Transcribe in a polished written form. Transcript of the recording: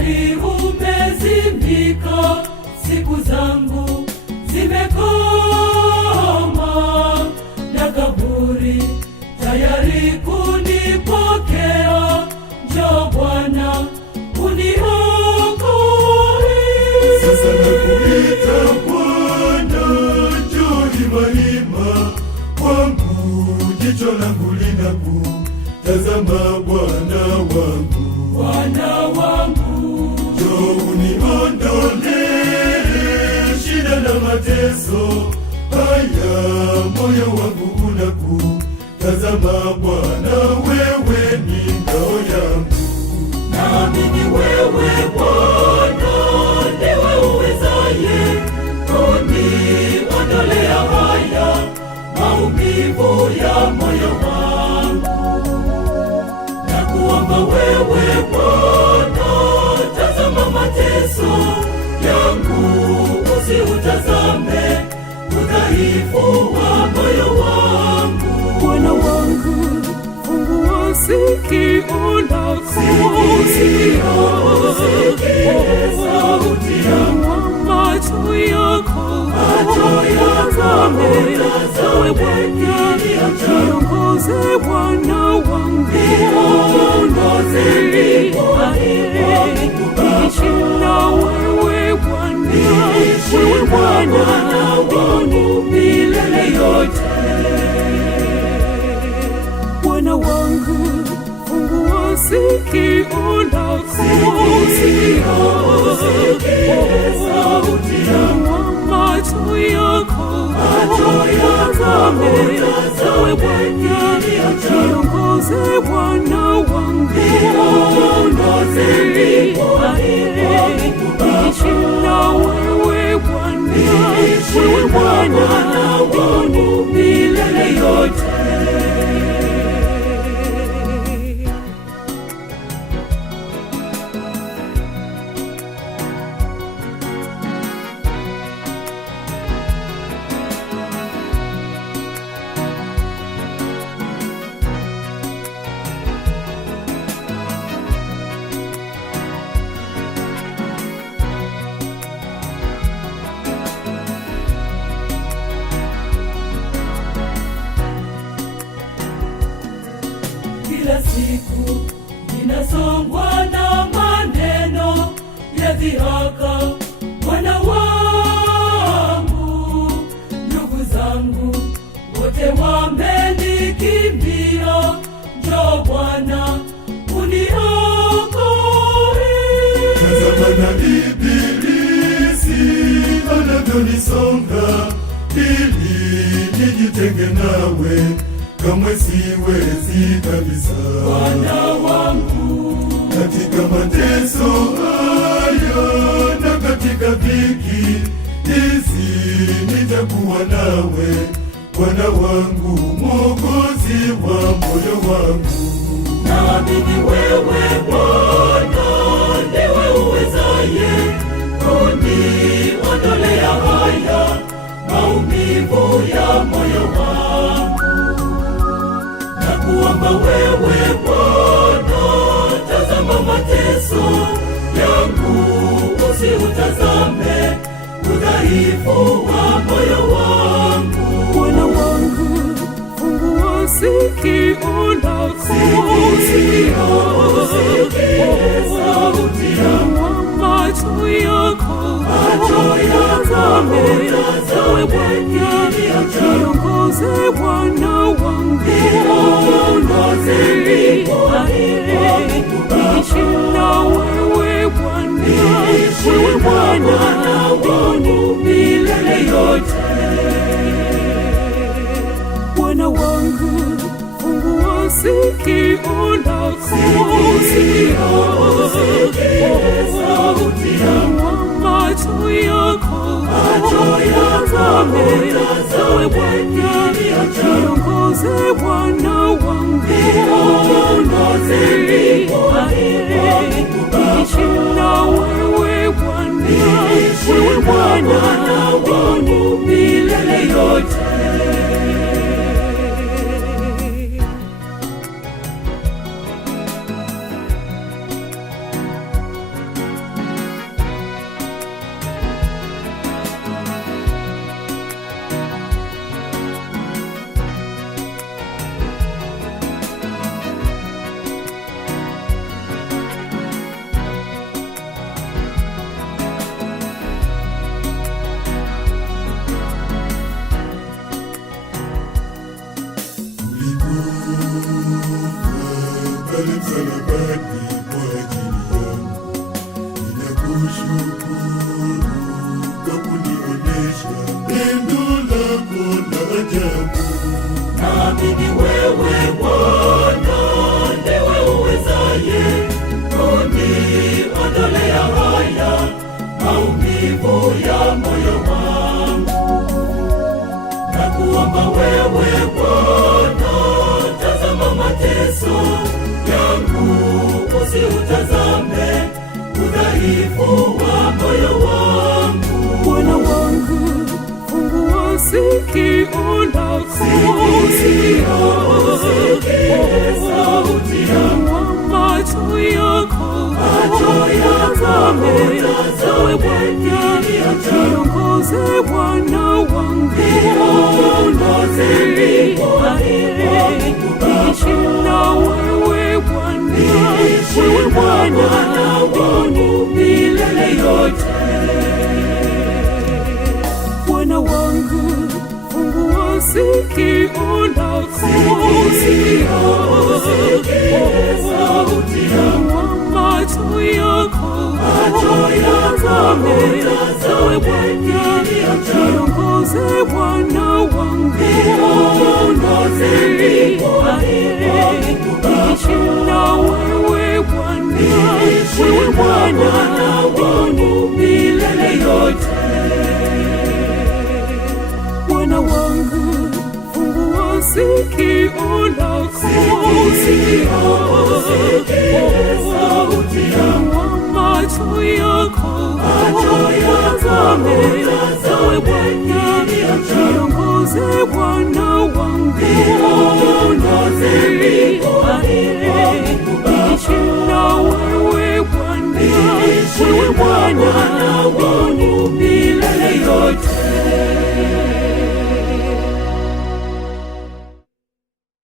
tayari umezimika, siku zangu zimekoma, na kaburi tayari kunipokea. Njoo Bwana uniokoe. Sasa nakuita Bwana, njoo hima hima kwangu, jicho langu linakutazama Bwana wangu. Bwana wangu, njoo uniondolee shida na mateso haya, moyo wangu unakutazama Bwana, wewe ni ngao yangu. naamini wewe Bwana ndiwe uwezaye kuniondolea haya maumivu ya moyo wangu. Nakuomba wewe Bwana, tazama mateso yangu, usiutazame udhaifu wa moyo wangu. Bwana wangu, fungua sikio lako, sauti yangu, macho yako utazame. Ewe Bwana, niongoze Bwana wangu, niishi na wewe Bwana, wewe Bwana wangu milele yote. Bwana wangu, fungua sikio lako, sauti yangu, macho yako utazame. Ewe Bwana, niongoze Bwana wangu, niishi na wewe Bwana, wewe Bwana wangu milele yote. Kila siku ninasongwa na maneno ya dhihaka, Bwana wangu. Ndugu zangu wote wamenikimbia, njoo Bwana uniokoe. Tazama na ibilisi anavyonisonga, ili nijitenge nawe, kamwe siwezi kabisa. Bwana wangu, Katika mateso haya na katika dhiki hizi nitakuwa nawe, Bwana wangu, Mwokozi wa moyo wangu. naamini wewe Bwana ndiwe uwezaye kuniondolea haya maumivu ya moyo wangu. Nakuomba wewe Bwana, tazama mateso yangu, usiutazame udhaifu wa moyo wangu. Bwana wangu, fungua sikio lako, sauti yangu, macho yako utazame. Ewe Bwana, niongoze Bwana wangu, niishi na wewe Bwana, wewe Bwana wangu milele yote. Bwana wangu, fungua sikio lako, sauti yangu, macho yako utazame. Ewe Bwana, niongoze Bwana wangu, niishi na wewe Bwana, wewe Bwana wangu milele yote. msalabani kwa ajili yangu. Ninakushukuru kwa kunionesha pendo lako la ajabu. Naamini wewe Bwana ndiwe uwezaye kuniondolea haya maumivu ya moyo wangu. Nakuomba wewe Bwana, tazama mateso yangu, usiutazame udhaifu wa moyo wangu. Bwana wangu, fungua sikio lako, sauti yangu, macho yako yatazame, ewe Bwana, niongoze Bwana wangu, niishi na wewe Bwana, wewe Bwana wangu milele yote. Bwana wangu, fungua sikio lako, sauti yangu, macho yako yatazame, ewe Bwana, niongoze Bwana wangu, niishi na wewe Bwana, wewe Bwana wangu milele yote. Bwana wangu, fungua sikio lako,